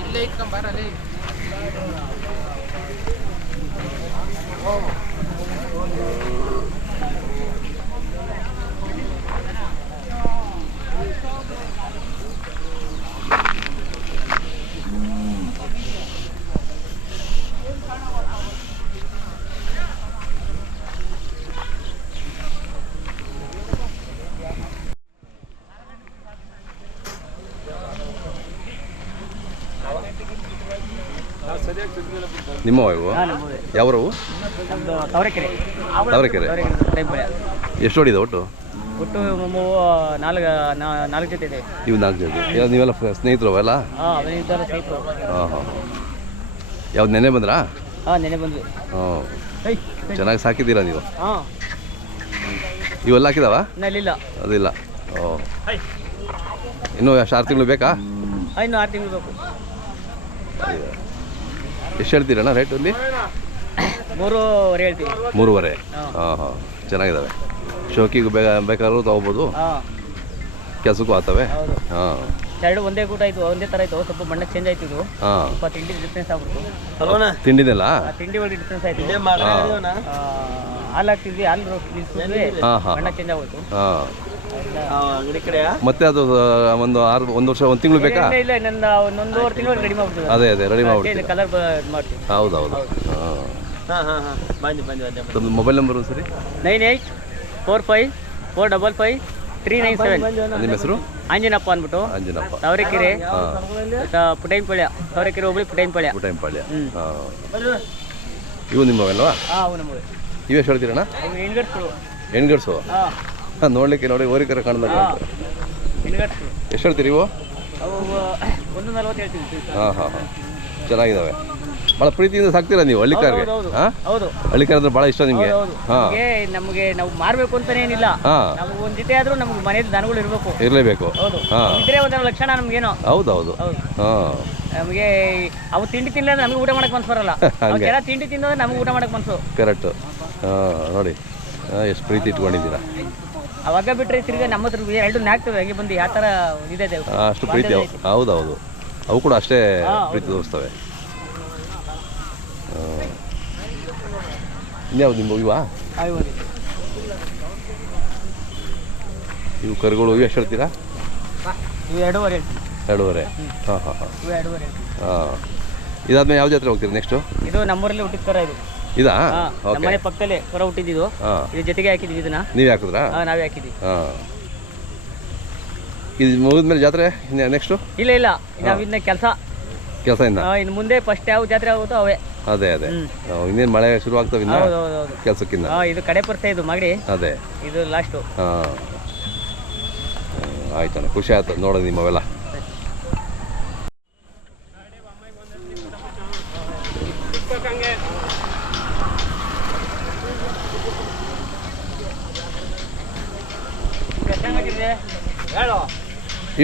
ಇಲ್ಲೇ ಇಟ್ಕೊಂಬಾರಲ್ಲಿ. ನಿಮ್ಮವ ಇವು ಯಾವ್ರವು? ತವರೆಕೆರೆ. ತವರೆಕೆರೆ. ಎಷ್ಟು ಹೊಡಿದೆ ಒಟ್ಟು? ಒಟ್ಟು ನಾಲ್ಕು ಜೊತೆ ಇದೆ. ಇವು 4 ಜೊತೆ. ನೀವೆಲ್ಲ ಸ್ನೇಹಿತರು ಅವೆಲ್ಲ? ಹಾಂ ಸ್ನೇಹಿತರು. ಹಾಂ ಹಾಂ. ಯಾವ್ದು ನೆನೆ ಬಂದ್ರಾ? ಹಾಂ ನೆನೆ ಬಂದ್ವಿ. ಹಾಂ ಚೆನ್ನಾಗಿ ಸಾಕಿದ್ದೀರಾ ನೀವು? ಹಾಂ. ಇವೆಲ್ಲ ಹಾಕಿದಾವ? ಇಲ್ಲ ಅದಿಲ್ಲ. ಓ ಇನ್ನೂ ಎಷ್ಟು 6 ತಿಂಗಳು ಬೇಕಾ? ಇನ್ನು 6 ತಿಂಗಳು ಬೇಕು. ಎಷ್ಟು ಹೇಳ್ತೀರಣ್ಣ ರೇಟ್ ಅಲ್ಲಿ? 3.5 ಹೇಳ್ತೀವಿ. 3.5. ಹಾಂ ಹಾಂ ಚೆನ್ನಾಗಿದ್ದಾವೆ. ಶೋಕಿಗೆ ಬೇಕಾದ್ರೂ ತೊಗೋಬೋದು, ಕೆಲಸಕ್ಕೂ ಆಗ್ತವೆ. ಹಾಂ ಎರಡು ಒಂದೇ ಕೂಟ ಆಯಿತು, ಒಂದೇ ಥರ ಆಯಿತು. ಸ್ವಲ್ಪ ಬಣ್ಣ ಚೇಂಜ್ ಆಯ್ತು. ಇದು ಸ್ವಲ್ಪ ತಿಂಡಿ ಡಿಫ್ರೆನ್ಸ್ ಆಗ್ಬಿಡ್ತು. ತಿಂಡಿದೆಲ್ಲ ತಿಂಡಿ ಒಳಗೆ ಡಿಫ್ರೆನ್ಸ್ ಆಯಿತು. ಹಾಲು ಹಾಕ್ತಿದ್ವಿ, ಹಾಲು ಬಣ್ಣ ಚೇಂಜ್ ಆಗೋಯ್ತು. ಮತ್ತೆ ಅದು ಒಂದು 1 ವರ್ಷ 1 ತಿಂಗಳು ಬೇಕಾ? ಇಲ್ಲ ನನ್ನ 1.5 ತಿಂಗಳು ರೆಡಿ ಮಾಡ್ಬಿಡ್ತೀವಿ. ಅದೇ ರೆಡಿ ಮಾಡ್ಬಿಡ್ತೀವಿ. ಕಲರ್ ಮಾಡ್ತೀವಿ. ಹೌದೌದು. ತಮ್ಮ ಮೊಬೈಲ್ ನಂಬರ್ ಸರಿ? 9845455397. ನಿಮ್ಮ ಹೆಸರು? ಆಂಜನಪ್ಪ ಅಂದ್ಬಿಟ್ಟು. ಆಂಜನಪ್ಪ. ತವರೆಕೆರೆ ಪುಟೈನಪಾಳ್ಯ. ತವರೆಕೆರೆ ಹೋಬಳಿ ಪುಟೈನಪಾಳ್ಯ. ಇವು ನಿಮ್ಮವಲ್ವಾ? ಹಾಂ ನಮಗೆ. ಇವು ಎಷ್ಟು ಹೇಳ್ತೀರಣ್ಣ? ಹೆಣ್ಗಡ್ಸು. ಹಾಂ ನೋಡ್ಲಿಕ್ಕೆ ನೋಡಿ ಓರಿಕರ ಕಾಣ್ದಾಗ. ಎಷ್ಟು ಹೇಳ್ತೀರಿ ಇವು? ಅವು 1.40 ಹೇಳ್ತೀವಿ. ಹಾಂ ಹಾಂ ಹಾಂ ಚೆನ್ನಾಗಿದ್ದಾವೆ. ಭಾಳ ಪ್ರೀತಿಯಿಂದ ಸಾಕ್ತೀರಾ ನೀವು ಹಳ್ಳಿಕಾರ್ಗೆ? ಹಾಂ ಹೌದು. ಹಳ್ಳಿಕಾರ್ ಅಂದ್ರೆ ಭಾಳ ಇಷ್ಟ ನಿಮಗೆ? ಹಾಂ. ನಮಗೆ ನಾವು ಮಾರಬೇಕು ಅಂತಾನೆ ಏನಿಲ್ಲ. ನಮಗೆ ಒಂದು ಜೊತೆ ಆದರೂ ನಮ್ಗೆ ಮನೇಲಿ ದನಗಳು ಇರಬೇಕು. ಇರಲೇಬೇಕು. ಹಾಂ ಇದ್ರೆ ಒಂದರ ಲಕ್ಷಣ ನಮಗೇನೋ. ಹೌದೌದು. ಹಾಂ ನಮಗೆ ಅವು ತಿಂಡಿ ತಿನ್ನಲ್ಲ, ನಮಗೆ ಊಟ ಮಾಡಕ್ಕೆ ಮನ್ಸು ಬರಲ್ಲ. ಎಲ್ಲ ತಿಂಡಿ ತಿನ್ನೋದ್ರೆ ನಮಗೆ ಊಟ ಮಾಡಕ್ಕೆ ಮನ್ಸು. ಕರೆಕ್ಟು. ಹಾಂ ನೋಡಿ ಎಷ್ಟು ಪ್ರೀತಿ ಇಟ್ಕೊಂಡಿದ್ದೀರಾ. ಅವಾಗ ಬಿಟ್ಟರೆ ತಿರ್ಗಿ ನಮ್ಮ ಹತ್ರ 2 ನಾಗ್ತವೆ. ಹಾಗೆ ಬಂದು ಯಾವ ಥರ ಇದೆ ಅಷ್ಟು ಪ್ರೀತಿ. ಹೌದೌದು. ಅವು ಕೂಡ ಅಷ್ಟೇ ಪ್ರೀತಿ ತೋರಿಸ್ತವೆ. ಇನ್ಯಾವ್ದು ನಿಮ್ಮ ಇವಾ? ಇವು ಕರುಗಳು ಇವು ಎಷ್ಟು ಹೇಳ್ತೀರಾ? 2.5. 2.5. ಹಾಂ ಹಾಂ ಹಾಂ. 2.5. ಹಾಂ ಇದಾದ್ಮೇಲೆ ಯಾವ ಜಾತ್ರೆ ಹೋಗ್ತೀರಿ ನೆಕ್ಸ್ಟು? ಇದು ನಮ್ಮೂರಲ್ಲಿ ಹುಟ್ಟಿದ ಕರ. ಇದು ಇದಾ? ಮನೆ ಪಕ್ಕದಲ್ಲೇ ಕರ ಹುಟ್ಟಿದ್ದು. ಇದ್ರ ಜೊತೆಗೆ ಹಾಕಿದ್ವಿ. ಇದನ್ನ ನೀವೇ ಹಾಕಿದ್ರಾ? ನಾವೇ ಹಾಕಿದ್ವಿ. ಹಾಂ ಇದು ಮುಗಿದ್ಮೇಲೆ ಜಾತ್ರೆ ನೆಕ್ಸ್ಟು? ಇಲ್ಲ ನಾವು ಇನ್ನ ಕೆಲಸ ಇನ್ನು ಮುಂದೆ ಫಸ್ಟ್ ಯಾವ ಜಾತ್ರೆ ಆಗುತ್ತೋ ಅವೇ. ಅದೇ ಇನ್ನೇನು ಮಳೆ ಶುರು ಆಗ್ತವೆ ಇನ್ನು ಕೆಲಸಕ್ಕಿಂತ. ಇದು ಕಡೆ ಪರಿಸ್ಥಿತಿ ಇದು ಮಾಡಿ. ಅದೇ ಇದು ಲಾಸ್ಟು. ಹಾಂ ಆಯ್ತಣ್ಣ, ಖುಷಿ ಆಯ್ತು ನೋಡೋದು ನಿಮ್ಮವೆಲ್ಲ.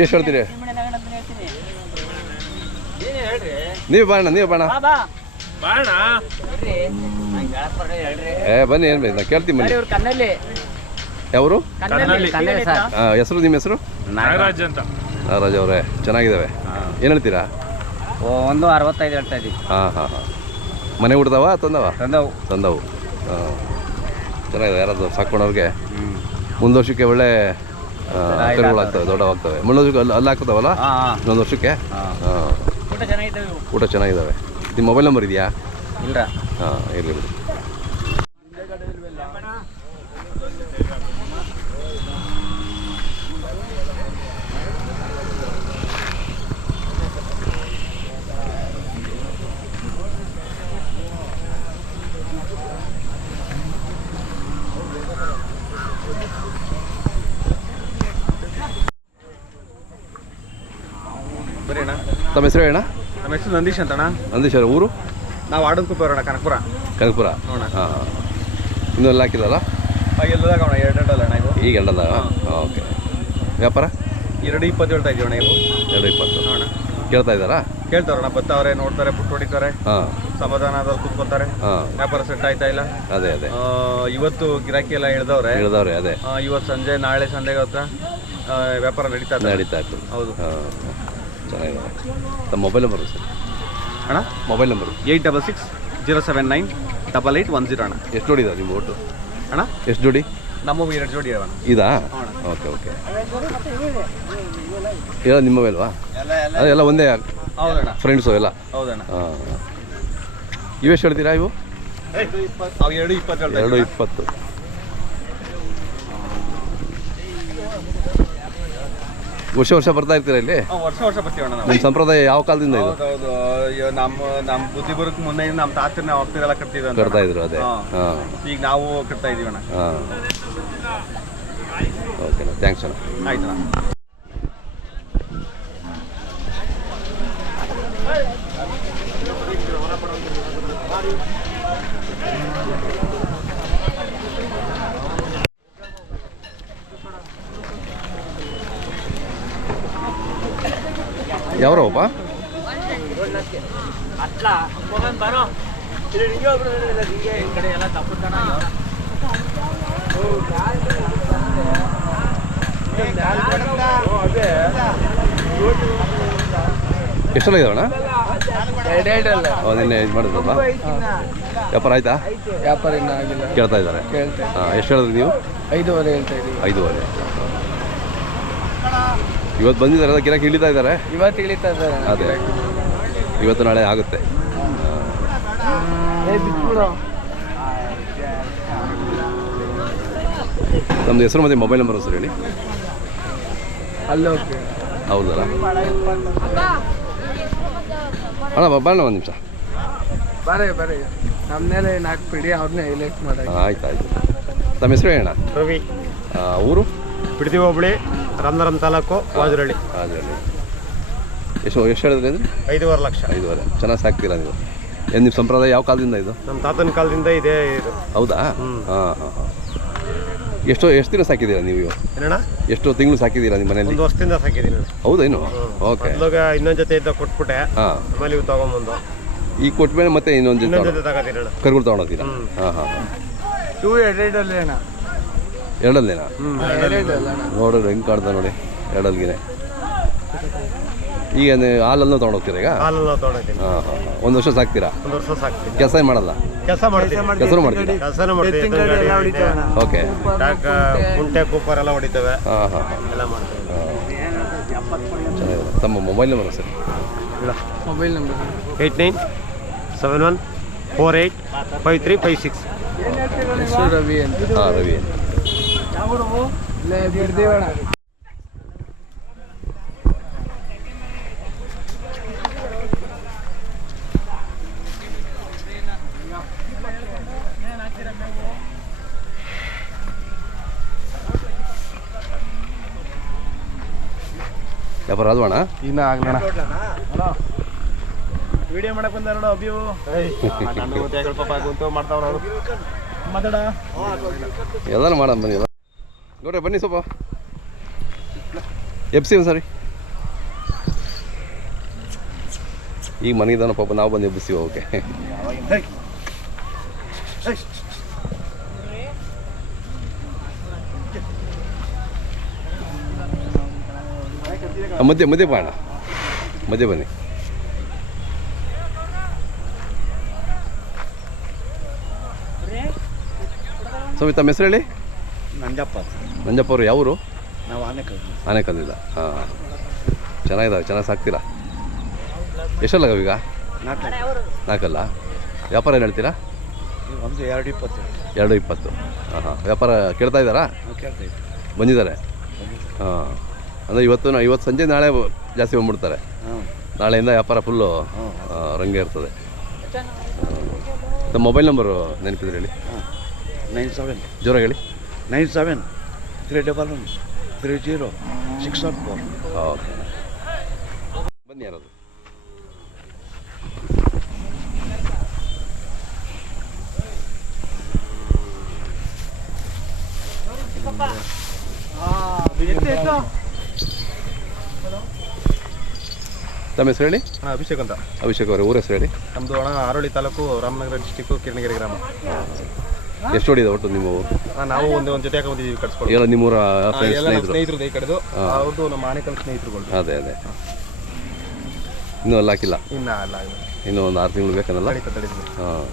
ಎಷ್ಟು ಹೇಳ್ತೀರಿ? ನೀವು ಬಾಣ ಬನ್ನಿ. ಏನು ಬೇಕು ನಾ ಕೇಳ್ತೀನಿ ಬನ್ನಿ. ಯಾವರು? ಹೆಸರು? ನಿಮ್ಮ ಹೆಸರು? ನಾಗರಾಜ್ ಅಂತ. ನಾಗರಾಜ್ ಅವರೇ ಚೆನ್ನಾಗಿದ್ದಾವೆ. ಏನು ಹೇಳ್ತೀರಾ? 1.65 ಹೇಳ್ತಾ ಇದ್ದೀವಿ. ಹಾಂ ಹಾಂ ಹಾಂ. ಮನೆ ಹುಡ್ದವ ತಂದವು? ತಂದವು. ಹಾಂ ಚೆನ್ನಾಗಿದೆ. ಯಾರಾದ್ರು ಸಾಕೊಂಡವ್ರಿಗೆ ಮುಂದೆ ವರ್ಷಕ್ಕೆ ಒಳ್ಳೆ ಕರುಗಳಾಗ್ತವೆ, ದೊಡ್ಡವಾಗ್ತವೆ. ಮುಂದೊಂದು ಅಲ್ಲಿ ಹಾಕ್ತಾವಲ್ಲ ಇನ್ನೊಂದು ವರ್ಷಕ್ಕೆ. ಹಾಂ ಊಟ ಚೆನ್ನಾಗಿದ್ದಾವೆ. ನಿಮ್ಮ ಮೊಬೈಲ್ ನಂಬರ್ ಇದೆಯಾ? ಇಲ್ಲ. ಹಾಂ ಇರಲಿ ಬಿಡಿ. ತಮ್ಮ ಹೆಸರು ಹೇಳಣ್ಣ? ನಮ್ಮ ಹೆಸರು ನಂದೀಶ್ ಅಂತಣ್ಣ. ನಂದೀಶ್ ಅವ್ರ ಊರು? ನಾವು ಆಡಂಕುಪ್ಪ ಅಣ್ಣ, ಕನಕಪುರ. ಹಾಂ ಹಾಂ. ಇನ್ನೂ ಎಲ್ಲ ಹಾಕಿದಲ್ಲ? ಎಲ್ಲದಾಗ ಅಣ್ಣ 2 ಅಣ್ಣ ಇದು. ಈಗ ಎಂಡದಾಗ? ಓಕೆ. ವ್ಯಾಪಾರ? 2.20 ಹೇಳ್ತಾ ಇದ್ದೀವಿ ಅಣ್ಣ. ಇವು 2.20. ಅಣ್ಣ ಕೇಳ್ತಾ ಇದ್ದಾರಾ? ಕೇಳ್ತಾರಣ್ಣ, ಬರ್ತಾವ್ರೆ, ನೋಡ್ತಾರೆ, ಪುಟ್ಟು ಹೊಡಿತಾರೆ, ಹಾಂ ಸಮಾಧಾನದಲ್ಲಿ ಕೂತ್ಕೊತಾರೆ. ಹಾಂ ವ್ಯಾಪಾರ ಸೆಟ್ ಆಯ್ತಾ ಇಲ್ಲ. ಅದೇ ಅದೇ ಇವತ್ತು ಗಿರಾಕಿ ಎಲ್ಲ ಇಳ್ದವ್ರೆ. ಅದೇ ಇವತ್ತು ಸಂಜೆ, ನಾಳೆ ಸಂಜೆಗೆ ಹತ್ರ ವ್ಯಾಪಾರ ನಡೀತಾ ಇರ್ತದೆ. ಹೌದು. ಹಾಂ ಚೆನ್ನಾಗಿದೆ. ತಮ್ಮ ಮೊಬೈಲ್ ನಂಬರು ಸರ್? ಅಣ್ಣ ಮೊಬೈಲ್ ನಂಬರು 8660798810 ಅಣ್ಣ. ಎಷ್ಟು ಜೋಡಿ ಇದಾವೆ ನಿಮ್ಮ ಒಟ್ಟು ಅಣ್ಣ? ಎಷ್ಟು ಜೋಡಿ? ನಮ್ಮ 2 ಜೋಡಿ ಅಣ್ಣ. ಇದಾ? Okay okay. ಎಲ್ಲ ನಿಮ್ಮವೇಲ್ವಾ? ಅದೆಲ್ಲ ಒಂದೇ ಹೌದಣ್ಣ, ಫ್ರೆಂಡ್ಸು ಎಲ್ಲ? ಹೌದಣ್ಣ. ಹಾಂ. ಇವೆಷ್ಟು ಹೇಳ್ತೀರಾ ಇವು? ಅವು 220 220. ವರ್ಷ ಬರ್ತಾ ಇರ್ತೀರಾ ಇಲ್ಲಿ? ವರ್ಷ ಬರ್ತೀವಣ್ಣ ನಾವು. ನಿಮ್ಮ ಸಂಪ್ರದಾಯ ಯಾವ ಕಾಲದಿಂದ ಇದು? ಹೌದು. ನಮ್ಮ ಬುದ್ಧಿ ಬರೋಕ್ಕೆ ಮುನ್ನ ನಮ್ಮ ತಾತನ ಹೋಗ್ತಿದ್ದೆಲ್ಲ ಕಟ್ತಾ ಇದ್ರು. ಅದೇ. ಹಾಂ. ಈಗ ನಾವು ಕಟ್ತಾ ಇದೀವಣ್ಣ. ಹಾಂ ಓಕೆನಾ, ಥ್ಯಾಂಕ್ಸ್ ಅಣ್ಣ. ಆಯ್ತಣ್ಣ. ಯಾವ್ರಪ್ಪ? ಎಷ್ಟೆಲ್ಲ ಇದಾವಣ್ಣ? ನಿನ್ನೆ ಇದು ಮಾಡಿದ್ರಲ್ಲ, ವ್ಯಾಪಾರ ಆಯ್ತಾ? ವ್ಯಾಪಾರ ಇನ್ನೂ ಆಗಿಲ್ಲ. ಕೇಳ್ತಾ ಇದ್ದಾರೆ. ಹಾಂ. ಎಷ್ಟು ಹೇಳಿದ್ರಿ ನೀವು? 5:15 ಹೇಳ್ತಾ ಇದ್ದೀವಿ. 5:15. ಇವತ್ತು ಬಂದಿದ್ದಾರೆ, ಎಲ್ಲ ಗಿರಾಕಿ ಇಳಿತಾ ಇದ್ದಾರೆ. ಇವತ್ತು ಇಳಿತಾ ಇದ್ದಾರೆ. ಅದೇ, ಇವತ್ತು ನಾಳೆ ಆಗುತ್ತೆ. ನಮ್ಮದು ಹೆಸರು ಮತ್ತು ಮೊಬೈಲ್ ನಂಬರ್ ಸರ್ ಹೇಳಿ. ಅಲ್ಲೋ ಹೌದಲ್ಲ ಅಣ್ಣ, ಬರೋಣ ಒಂದು ನಿಮಿಷ. ಬರೀ ನಮ್ಮನೇಲೆ 4 ಪಿಡಿ ಅವ್ರನ್ನೇ ಹೈಲೈಟ್ ಮಾಡಿ. ಆಯ್ತು ಆಯ್ತು. ತಮ್ಮ ಹೆಸರು ಹೇಳಣ್ಣ? ರವಿ. ಊರು? ಬಿಡದಿ ಹೋಬಳಿ, ರಾಮನಗರ ತಾಲೂಕು, ವಾಜರಳ್ಳಿ. ಎಷ್ಟು ಹೇಳಿದ್ರಿ ಅಂದರೆ? 5.5 ಲಕ್ಷ. 5.5. ಚೆನ್ನಾಗಿ ಸಾಕ್ತೀರಾ ನೀವು? ಏನು ನಿಮ್ಮ ಸಂಪ್ರದಾಯ ಯಾವ ಕಾಲದಿಂದ ಇದು? ನಮ್ಮ ತಾತನ ಕಾಲದಿಂದ ಇದೆ ಇದು. ಹೌದಾ? ಹಾಂ ಹಾಂ ಹಾಂ. ಎಷ್ಟು ದಿನ ಸಾಕಿದ್ದೀರಾ ನೀವು? ಏನಣ್ಣ? ಎಷ್ಟು ತಿಂಗಳು ಸಾಕಿದ್ದೀರಾ ನಿಮ್ಮ ಮನೇಲಿ? 1 ವರ್ಷದಿಂದ ಸಾಕಿದ್ದೀನಿ. ಹೌದೇನು? ಓಕೆ. ಇನ್ನೊಂದು ಜೊತೆ ಇದ್ದ ಕೊಟ್ಬಿಟ್ಟೆ. ಹಾಂ. ಆಮೇಲೆ ಇವು ತಗೊಂಬಂದು ಈಗ ಕೊಟ್ಮೇಲೆ ಮತ್ತೆ ಇನ್ನೊಂದು ಜೊತೆ ತಗೋತೀನಿ ಅಣ್ಣ. ಕರುಗಳು ತೊಗೊಂಡೋಗ್ತೀರಾ? ಹಾಂ ಹಾಂ ಹಾಂ. ಇವು ಎರಡಲ್ಲಿ ಅಣ್ಣ. ಎರಡಲ್ಲೇನಾ? ನೋಡಿದ್ರೆ ಹೆಂಗೆ ಕಾಡ್ದ ನೋಡಿ, ಎರಡಲ್ಗಿನೇ. ಈಗ ಹಾಲನ್ನು ತೊಗೊಂಡೋಗ್ತೀರಾ ಈಗ? ಹಾಲನ್ನು ತೊಗೊಂಡಿದ್ದೀನಿ. ಹಾಂ ಹಾಂ ಹಾಂ. 1 ವರ್ಷ ಸಾಕ್ತೀರಾ? 1 ವರ್ಷ ಸಾಕ್ತೀನಿ. ಕೆಲಸ ಏನು ಮಾಡಲ್ಲ? ಕೆಲಸ ಮಾಡ್ತೀನಿ. ಕೆಲಸನೂ ಮಾಡ್ತೀರಾ? ಕೆಲಸನೂ ಮಾಡ್ತೀನಿ. ಓಕೆ. ಕುಂಟೆ ಕೂಪರ್ ಎಲ್ಲ ಹೊಡಿತೇವೆ. ಹಾಂ ಹಾಂ ಹಾಂ. ಎಲ್ಲ ಮಾಡ್ತೇವೆ. ಚೆನ್ನಾಗಿದೆ. ತಮ್ಮ mobile number sir? Mobile number 8971485356. ಹೆಸರು ರವಿ ಅಂತ. ಹಾಂ, ರವಿ ಅಂತ. ಬಿಡ್ದೇವಣ್ಣ. ವ್ಯಾಪಾರ ಆದ್ವಣ್ಣ? ಇನ್ನೂ ಆಗ್ಲಣ್ಣ. ವಿಡಿಯೋ ಮಾಡಕ್ ಬಂದ ನೋಡು ಅಭಿಯು. ಪಾಪ ಗುಂತು ಮಾಡ್ತಾವ್ರ ಅವರು. ಮಾತಾಡ ಎಲ್ಲಾನು ಮಾಡೋಣ ಬನ್ನಿ. ನೋಡ್ರಿ ಬನ್ನಿ ಸ್ವಲ್ಪ. ಎಬ್ಸಿ ಒಂದು ಸರಿ. ಈಗ ಮನೆಗಿದ್ದಾನ ಪಾಪ, ನಾವು ಬಂದು ಎಬ್ಬಿಸಿ. ಓಕೆ. ಮಧ್ಯೆ ಬಾಣ, ಮಧ್ಯೆ ಬನ್ನಿ. ಸ್ವಾಮಿ, ತಮ್ಮ ಹೆಸರು ಹೇಳಿ? ನಂಜಪ್ಪ. ನಂಜಪ್ಪ ಅವರು ಯಾವರು? ನಾವು ಆನೆಕಲ್ಲಿಲ್ಲ. ಹಾಂ, ಚೆನ್ನಾಗಿದ್ದಾವೆ, ಚೆನ್ನಾಗಿ ಸಾಕ್ತೀರಾ? ಎಷ್ಟಲ್ಲ ಈಗ? 4 ವ್ಯಾಪಾರ ಏನು ಹೇಳ್ತೀರಾ? 220. ಹಾಂ ಹಾಂ. ವ್ಯಾಪಾರ ಕೇಳ್ತಾ ಇದ್ದಾರಾ? ಬಂದಿದ್ದಾರೆ. ಹಾಂ, ಅಂದರೆ ಇವತ್ತು ಸಂಜೆ ನಾಳೆ ಜಾಸ್ತಿ ಬಂದ್ಬಿಡ್ತಾರೆ. ನಾಳೆಯಿಂದ ವ್ಯಾಪಾರ ಫುಲ್ಲು ರಂಗೆ ಇರ್ತದೆ. ನಮ್ಮ ಮೊಬೈಲ್ ನಂಬರು ನೆನಪಿದ್ರೆ ಹೇಳಿ. 97 ಜೋರ ಹೇಳಿ. 9731300614. ಓಕೆ, ಬನ್ನಿ ಯಾರದು. ತಮ್ಮ ಹೆಸರು ಹೇಳಿ. ಅಣ್ಣ ಅಭಿಷೇಕ್ ಅಂತ. ಅಭಿಷೇಕ್ ಅವರೇ, ಊರ ಹೆಸರು ಹೇಳಿ. ನಮ್ಮದು ಅಣ್ಣ ಆರೋಳಿ ತಾಲೂಕು ರಾಮನಗರ ಡಿಸ್ಟಿಕ್ಕು ಕಿರಣಗೆರೆ ಗ್ರಾಮ. ಎಷ್ಟು ಹೊಡಿದೆ ಒಟ್ಟು ನೀವು? ನಾವು ಒಂದು ಜೊತೆ ಹಾಕೊಂಡಿದ್ದೀವಿ ಕಟ್ಸ್ಕೊಂಡು. ಎಲ್ಲ ನಿಮ್ಮೂರ ಎಲ್ಲ ನಮ್ಮ ಸ್ನೇಹಿತರು ಈ ಕಡೆದು, ಅವ್ರದ್ದು ನಮ್ಮ ಆನೇಕಲ್ ಸ್ನೇಹಿತರುಗಳು. ಅದೇ ಅದೇ. ಇನ್ನೂ ಅಲ್ಲಿ ಹಾಕಿಲ್ಲ? ಇನ್ನು ಅಲ್ಲ, ಇನ್ನೂ ಒಂದು 6 ತಿಂಗಳು ಬೇಕನ್ನಲ್ಲ? ತಡೀತು. ಹಾಂ.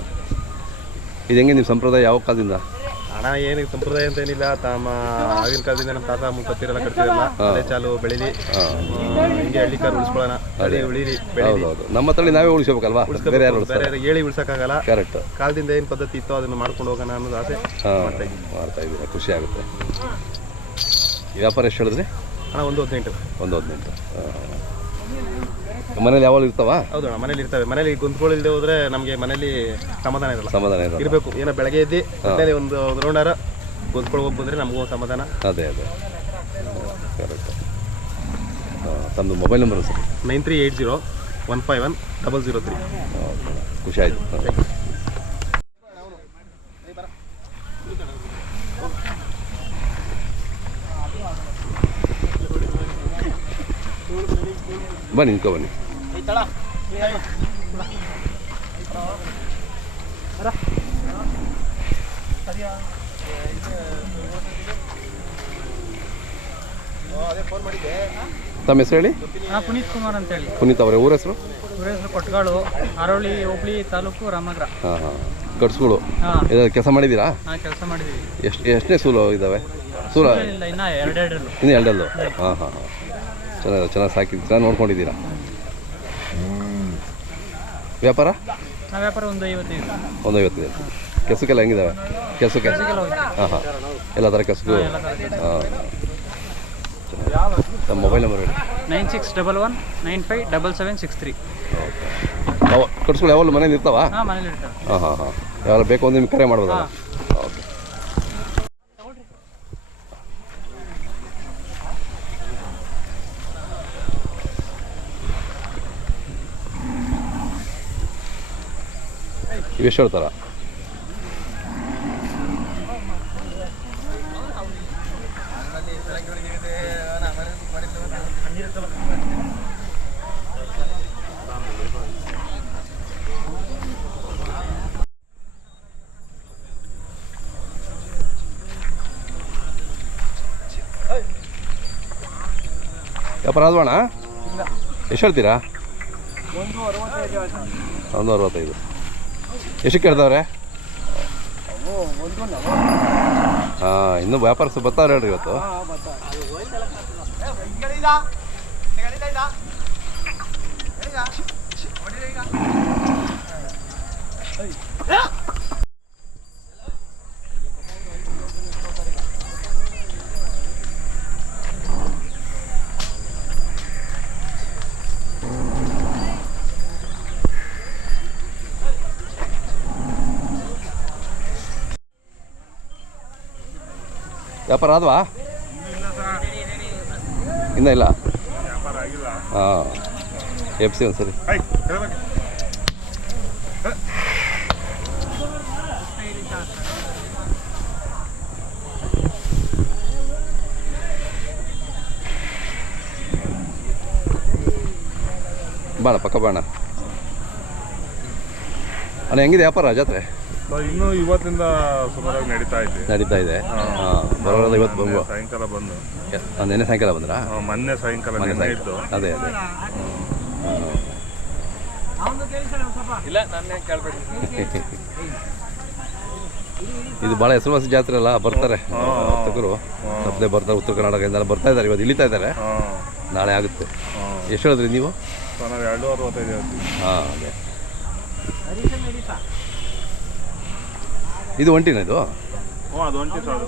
ಇದು ಹೆಂಗೆ ನಿಮ್ಮ ಸಂಪ್ರದಾಯ ಯಾವ ಕಾಲದಿಂದ? ಹಣ ಏನು ಸಂಪ್ರದಾಯ ಅಂತ ಏನಿಲ್ಲ, ತಮ್ಮ ಆಗಿನ ಕಾಲದಿಂದ ನಮ್ಮ ತಾತ ಮುತ್ತತ್ತಿರೆಲ್ಲ ಕಟ್ತಿರಲ್ಲ, ಅದೇ ಚಾಲು ಬೆಳೀಲಿ, ಹಿಂಗೆ ಹಳ್ಳಿ ಕಾರ್ ಉಳಿಸ್ಕೊಳ್ಳೋಣ, ಅದೇ ಉಳಿಲಿ ಬೆಳೀಲಿ. ಹೌದು, ನಮ್ಮ ತಳಿ ನಾವೇ ಉಳಿಸ್ಬೇಕಲ್ವಾ, ಬೇರೆ ಯಾರು ಬೇರೆ ಹೇಳಿ ಉಳಿಸೋಕ್ಕಾಗಲ್ಲ. ಕರೆಕ್ಟ್. ಕಾಲದಿಂದ ಏನು ಪದ್ಧತಿ ಇತ್ತೋ ಅದನ್ನು ಮಾಡ್ಕೊಂಡು ಹೋಗೋಣ ಅನ್ನೋದು ಆಸೆ ಮಾಡ್ತಾ ಇದ್ದೀರಾ, ಖುಷಿ ಆಗುತ್ತೆ. ವ್ಯಾಪಾರ ಎಷ್ಟು ಹೇಳಿದ್ರಿ? ಹಣ 1.18. 1.18. ಮನೇಲಿ ಯಾವಾಗ ಇರ್ತಾವ? ಹೌದು ಅಣ್ಣ, ಮನೇಲಿ ಇರ್ತವೆ. ಮನೇಲಿ ಕುಂತ್ಕೊಳ್ಳಿಲ್ಲದೆ ಹೋದ್ರೆ ನಮಗೆ ಮನೇಲಿ ಸಮಾಧಾನ ಇರಲ್ಲ. ಇರಬೇಕು, ಏನೋ ಬೆಳಗ್ಗೆ ಎದ್ದು ಮನೇಲಿ ಒಂದು ರೌಂಡಾರ ಕುಂತ್ಕೊಂಡು ಹೋಗಿ ಬಂದರೆ ನಮಗೂ ಸಮಾಧಾನ. ಅದೇ ಅದೇ, ಕರೆಕ್ಟ್. ತಮ್ಮದು ಮೊಬೈಲ್ ನಂಬರ್ ಸರ್? 9380151003. ಖುಷಿ ಆಯಿತು. ಬನ್ನಿ, ನಿಂತ್ಕೊ ಬನ್ನಿ. ತಮ್ಮ ಹೆಸರು ಹೇಳಿ. ಪುನೀತ್ ಕುಮಾರ್ ಅಂತ ಹೇಳಿ. ಪುನೀತ್ ಅವರೇ, ಊರ ಹೆಸರು? ಊರ ಹೆಸರು ಕೊಟ್ಗಾಳು, ಆರೋಳಿ ಹೋಬಳಿ ತಾಲೂಕು, ರಾಮನಗರ. ಹಾಂ ಹಾಂ. ಗಡ್ಸ್ಗಳು ಕೆಲಸ ಮಾಡಿದ್ದೀರಾ? ಹಾಂ, ಕೆಲಸ ಮಾಡಿದ್ದೀವಿ. ಎಷ್ಟನೇ ಸೂಲು ಇದ್ದಾವೆ? ಸೂಲ ಇಲ್ಲ, ಇನ್ನು ಎರಡೆರಡಲ್ಲು. ಇನ್ನು ಎರಡಲ್ಲು. ಹಾಂ ಹಾಂ ಹಾಂ. ಚೆನ್ನಾಗಿ ಸಾಕಿದ್ದು, ಚೆನ್ನಾಗಿ ನೋಡ್ಕೊಂಡಿದ್ದೀರಾ. ವ್ಯಾಪಾರ? ನಾವು ವ್ಯಾಪಾರ ಒಂದು 55. 150. ಕೆಲಸಕ್ಕೆಲ್ಲ ಹೆಂಗಿದ್ದಾವೆ? ಕೆಲಸಕ್ಕೆ? ಹಾಂ ಹಾಂ, ಎಲ್ಲ ಥರ ಕೆಲಸಕ್ಕೂ. ಹಾಂ. ನಮ್ಮ ಮೊಬೈಲ್ ನಂಬರ್ ಹೇಳಿ. 9611957763. ಓಕೆ. ಕಟ್ಸ್ಗಳು ಯಾವಾಗಲೂ ಮನೇಲಿ ಇರ್ತಾವ? ಹಾಂ, ಮನೇಲಿ ಇರ್ತಾರೆ. ಹಾಂ ಹಾಂ ಹಾಂ. ಯಾವಾಗ ಬೇಕು ಒಂದು ನಿಮ್ಗೆ ಕರೆ ಮಾಡ್ಬೋದಲ್ಲ? ಓಕೆ. ಇವೆಷ್ಟು ಹೇಳ್ತಾರ? ವ್ಯಾಪಾರ ಆದ್ವಣ? ಎಷ್ಟು ಹೇಳ್ತೀರಾ? 165. ಎಷ್ಟು ಕೇಳ್ತಾವ್ರೆ? ಹಾಂ, ಇನ್ನೂ ವ್ಯಾಪಾರಸ್ಥರು ಬರ್ತಾವ್ರೆ ಹೇಳ್ರಿ ಇವತ್ತು. ವ್ಯಾಪಾರ ಆದ್ವಾ? ಇನ್ನೂ ಇಲ್ಲ. ಹಾಂ, ಎಫ್ಸಿ ಒಂದು ಸರಿ. ಬಾಣ, ಪಕ್ಕ ಬಾಣ. ಅಣ್ಣ, ಹೆಂಗಿದೆ ವ್ಯಾಪಾರ ಜಾತ್ರೆ? ಇನ್ನು ಇವತ್ತಿಂದ ಸುಮಾರಾಗಿ ನಡೀತಾ ಇದೆ. ಹಾಂ, ಬರೋಲ್ಲ ಇವತ್ತು ಬಂದು ಸಾಯಂಕಾಲ ಬಂದು. ನೆನ್ನೆ ಸಾಯಂಕಾಲ ಬಂದ್ರಾ? ಮೊನ್ನೆ ಸಾಯಂಕಾಲ ಇತ್ತು. ಅದೇ ಅದೇ. ಇದು ಭಾಳ ಹೆಸರುವಾಸಿ ಜಾತ್ರೆ ಅಲ್ಲ, ಬರ್ತಾರೆ ಭಕ್ತರು. ಸಪ್ಲೈ ಬರ್ತಾರೆ, ಉತ್ತರ ಕರ್ನಾಟಕದಿಂದ ಬರ್ತಾ ಇದ್ದಾರೆ. ಇವತ್ತು ಇಳಿತಾ ಇದ್ದಾರೆ, ನಾಳೆ ಆಗುತ್ತೆ. ಎಷ್ಟು ಹೇಳಿದ್ರಿ ನೀವು? 265. ಹಾಂ, ಅದೇ. ಇದು ಒಂಟಿನ ಇದು? ಅದು ಒಂಟಿ ಸರ್.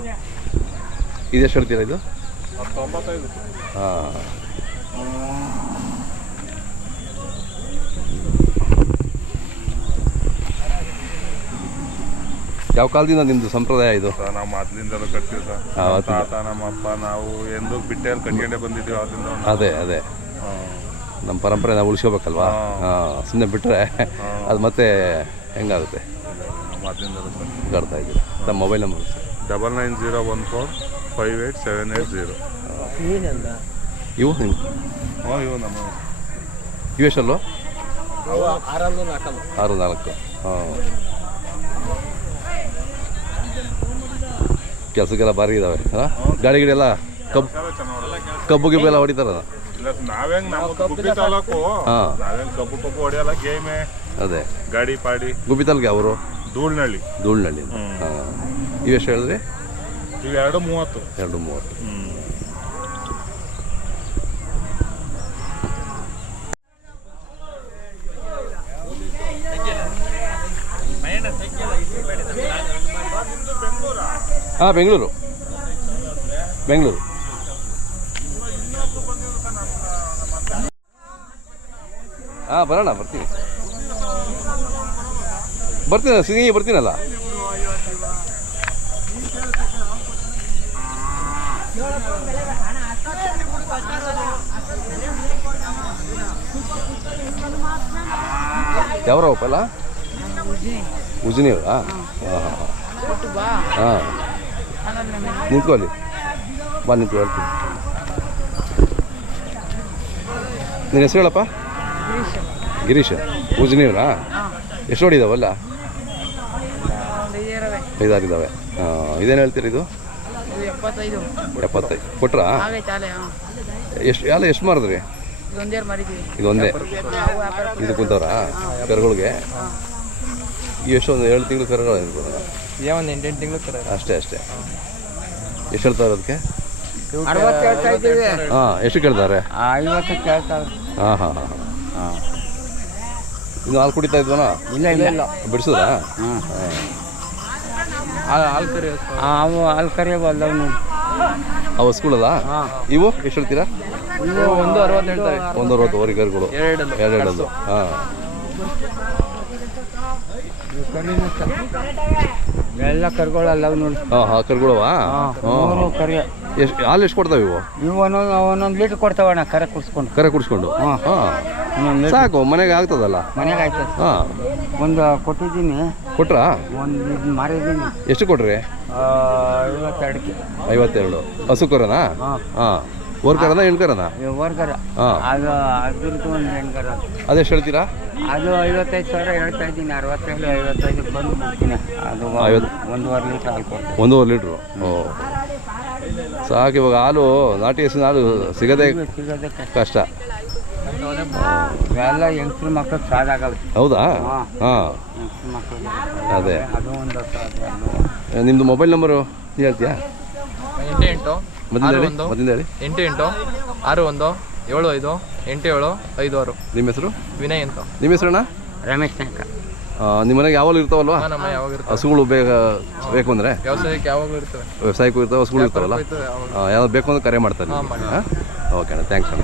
ಇದು ಎಷ್ಟು ಹೇಳ್ತೀರಾ ಇದು? 95. ಹಾಂ. ಯಾವ ಕಾಲದಿಂದ ನಿಮ್ಮದು ಸಂಪ್ರದಾಯ ಇದು? ನಾವು ಮೊದಲಿಂದಲೂ ಕಟ್ತೀವಿ ಸರ್. ತಾತ ನಮ್ಮ ಅಪ್ಪ ನಾವು ಎಂದು ಬಿಟ್ಟೆಲ್ಲಿ ಕಟ್ಕೊಂಡೇ ಬಂದಿದ್ದೀವಿ ಅದರಿಂದ. ಅದೇ ಅದೇ, ನಮ್ಮ ಪರಂಪರೆ ನಾವು ಉಳಿಸ್ಕೋಬೇಕಲ್ವಾ? ಹಾಂ, ಸುಮ್ಮನೆ ಬಿಟ್ಟರೆ ಅದು ಮತ್ತೆ ಹೆಂಗಾಗುತ್ತೆ? ಮೊದಲಿಂದಲೂ ಸರ್ ಕಟ್ತಾ ಇದ್ದೀರಾ. ನಮ್ಮ ಮೊಬೈಲ್ ನಂಬರ್ ಸರ್? 9901458780. ಇವು ನಿಮ್ಮ? ಇವು ನಮ್ಮ ಇವೆಷ್ಟಲ್ಲೋ? ಅವು 6-4. 6-4. ಹಾಂ, ಕೆಲಸಕ್ಕೆಲ್ಲ ಭಾರಿ ಇದ್ದಾವೆ. ಹಾಂ, ಗಾಡಿ ಗಿಡಿ ಎಲ್ಲ ಕಬ್ಬು ಗಿಬ್ಬು ಎಲ್ಲ ಹೊಡಿತಾರಲ್ಲ? ಇಲ್ಲ ನಾವೇಂಗ್ ನಮ್ಮ ಗುಬ್ಬಿ ತಾಲೂಕು, ಹಾಂ, ನಾವೇಂಗ್ ಕಬ್ಬು ಹೊಡಿಯಲ್ಲ, ಗೇಮೆ ಅದೇ ಗಾಡಿ ಪಾಡಿ. ಗುಬ್ಬಿ ತಾಲೂಕು ಅವರು? ಧೂಳ್ನಳ್ಳಿ. ಧೂಳ್ನಳ್ಳಿ. ಹಾಂ, ಇವೆಷ್ಟು ಹೇಳಿದ್ರಿ? ಇವು 2:30. 2:30. ಹಾಂ, ಬೆಂಗಳೂರು. ಹಾಂ, ಬರೋಣ, ಬರ್ತೀನಿ ಬರ್ತೀನಲ್ಲ. ಯಾವ್ರಪ್ಪ ಅಲ್ಲ? ಉಜಿನಿಯವರಾ? ಹಾಂ ಹಾಂ ಹಾಂ, ನಿಂತ್ಕೊ ಅಲ್ಲಿ, ಬಾ ನಿಂತ್ಕೊ ಹೇಳ್ತೀನಿ. ನಿನ್ನ ಹೆಸರು ಹೇಳಪ್ಪ? ಗಿರೀಶ್. ಉಜಿನಿಯವರಾ? ಎಷ್ಟು ನೋಡಿದಾವಲ್ಲ? 5-6 ಇದ್ದಾವೆ. ಇದೇನು ಹೇಳ್ತೀರಿ ಇದು? 75. ಕೊಟ್ರಾ? ಎಷ್ಟು ಮಾರಿದ್ರಿ? ಇದೊಂದೇ. ಇದು ಕುಂತವ್ರಾ ಕರುಗಳಿಗೆ? ಎಷ್ಟೊಂದು 7 ತಿಂಗಳು ಕರುಗಳು ಒಂದು 8 ತಿಂಗಳು ಅಷ್ಟೇ. ಎಷ್ಟು ಹೇಳ್ತಾರೆ ಅದಕ್ಕೆ? 60 ಹೇಳ್ತಾ ಇದ್ದೀವಿ. ಹಾಂ, ಎಷ್ಟು ಕೇಳ್ತಾರೆ? 50 ಕೇಳ್ತಾರೆ. ಹಾಂ ಹಾಂ ಹಾಂ ಹಾಂ. ಇನ್ನು ಹಾಲು ಕುಡಿತಾ ಇದ್ವನ? ಇಲ್ಲ ಬಿಡಿಸೋದಾ? ಅವು ಹಾಲು ಕರಿಯವಲ್ಲ ಅವು ಹಸ್ಗಳಲ್ಲ? ಇವು ಎಷ್ಟು ಹೇಳ್ತೀರಾ? 160 ಹೇಳ್ತಾರೆ. 160 ಓರಿ ಕರುಗಳು, 2 ಹಾಂ. ಎಲ್ಲ ಕರುಗಳಲ್ಲ ನೋಡಿ. ಹಾಂ, ಕರುಗಳವಾ? ಕರಿ ಎಷ್ಟು ಹಾಲು ಎಷ್ಟು ಕೊಡ್ತಾವೆ ಇವು? ಇವು ಒಂದೊಂದು ಲೀಟ್ರ್ ಕೊಡ್ತಾವಣ್ಣ ಕರೆ ಕುಡಿಸ್ಕೊಂಡು. ಹಾಂ, ಸಾಕು, ಮನೆಗೆ ಆಗ್ತದಲ್ಲ? ಮನೆಗೆ ಆಯ್ತು. ಹಾಂ, ಒಂದು ಕೊಟ್ಟಿದ್ದೀನಿ. ಕೊಟ್ರಾ? ಒಂದು ಇದು ಮಾರಿದ್ದೀನಿ. ಎಷ್ಟು ಕೊಟ್ರಿ? 52ಕ್ಕೆ. 52 ಹಸು ಕರನಾ? ಹಾಂ, ಓರ್ ಕರನಾ ಹೆಣ್ಣು ಕರನಾ? ವರ್ಗರ. ಹಾಂ, ಅದು ಅದ್ರದ್ದು ಒಂದು ಹೆಣ್ಗರ. ಅದೆಷ್ಟು ಹೇಳ್ತೀರಾ? ಅದು 55,000 ಹೇಳ್ತಾ ಇದ್ದೀನಿ. 65 ಬಂದು ಬಿಡ್ತೀನಿ. ಅದು 1.5 ಲೀಟ್ರ್ ಹಾಲು ಕೊಡ್ತೀನಿ. 1.5 ಲೀಟ್ರು? ಓ, ಸಾಕು. ಇವಾಗ ಹಾಲು, ನಾಟಿ ಹಸಿನ ಹಾಲು ಸಿಗೋದೇ ಕಷ್ಟ. ಎಲ್ಲ ಹೆಂಗಸ್ರು ಮಕ್ಕಳು ಸಾದಾಗಲ್ಲ. ಹೌದಾ? ಹಾಂ, ಹೆಂಗಸ್ರು ಮಕ್ಕಳು ಅದೇ. ಅದು ಒಂದು ನಿಮ್ಮದು ಮೊಬೈಲ್ ನಂಬರು ಹೇಳ್ತೀಯಾ? 88 ಮೊದಲಿಂದ ಹೇಳಿ. 88 61 75 87 56. ನಿಮ್ಮ ಹೆಸರು? ವಿನಯ್ ಅಂತ. ನಿಮ್ಮ ಹೆಸರಣ್ಣ? ರಮೇಶ್ ನಾಯ್ಕ. ನಿಮ್ಮ ಮನೆಗೆ ಯಾವಾಗಲೂ ಇರ್ತಾವಲ್ವಾ ನಮ್ಮ ಯಾವಾಗ ಇರ್ತವೆ ಹಸುಗಳು? ಬೇಕು ಅಂದರೆ ವ್ಯವಸಾಯಕ್ಕೆ ಯಾವಾಗಲೂ ಇರ್ತವೆ. ವ್ಯವಸಾಯಕ್ಕೂ ಇರ್ತಾವೆ, ಹಸುಗಳು ಇರ್ತಾವಲ್ಲ? ಯಾವ್ದು ಬೇಕು ಅಂದ್ರೆ ಕರೆ ಮಾಡ್ತಾರೆ. ಹಾಂ, ಮಾಡಿ. ಓಕೆ ಅಣ್ಣ, ಥ್ಯಾಂಕ್ಸ್ ಅಣ್ಣ.